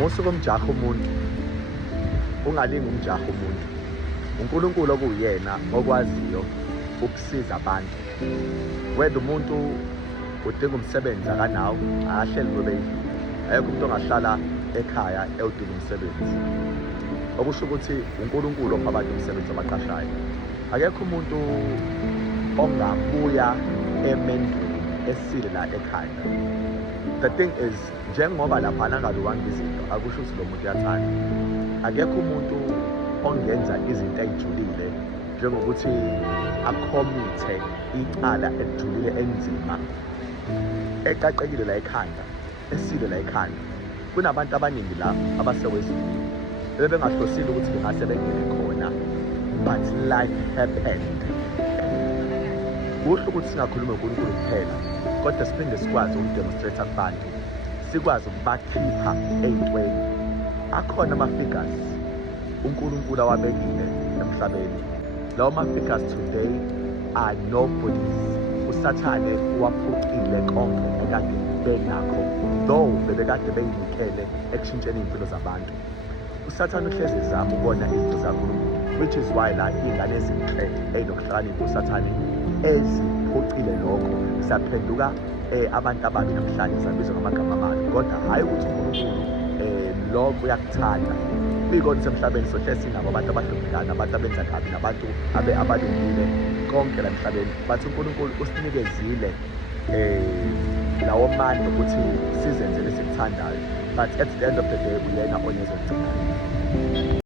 Musuke umjaha umuntu, ungalingi umjaha umuntu. uNkulunkulu okuyena okwaziyo ukusiza abantu. Whether umuntu udinga umsebenzi akanawo, akahleli ngobe endlini. Ayekho umuntu ongahlala ekhaya ewudinga umsebenzi. Okusho ukuthi uNkulunkulu opha abantu umsebenzi abaqashayo. Akekho umuntu ongabuya emendweni esile la ekhaya. The thing is, njengoba lapha nangaluwanga izinto, akusho ukuthi lo muntu uyathanda. Akekho umuntu ongenza izinto ey'julile njengokuthi akhomithe icala elijulile enzima, eqaqekile la ekhanda, esile la ekhanda. Kunabantu abaningi la abasewezini bebengahlosile ukuthi bengase bengene khona, but life happened. Kuhle ukuthi singakhulumi ngoNkulunkulu kuphela, kodwa siphinde sikwazi ukudemonstrate kubantu, sikwazi ukubakhipha ey'ntweni. Akhona ama-figures uNkulunkulu awabekile emhlabeni. Lawo ma-figures today are nobodies. USathane waphucile konke ekade benakho, though bebekade beyinikele ekushintsheni iy'mpilo zabantu. USathane uhlezi ezama ukona izinto zaNkulunkulu, which is why la iy'ngane ezinhle ey'nokuhlakanipha uSathane eziphucile lokho zaphenduka abantu ababi namhlanje, zabizwa ngamagama amabi. Kodwa hhayi ukuthi uNkulunkulu lokho uyakuthanda. Kuyikona semhlabeni sohle sinabo abantu abahluphekayo, abantu abenza kabi, nabantu abalungile konke la emhlabeni. But uNkulunkulu usinikezile lawo mandla ukuthi sizenze lesikuthandayo. But at the end of the day uyena onezogcinayo.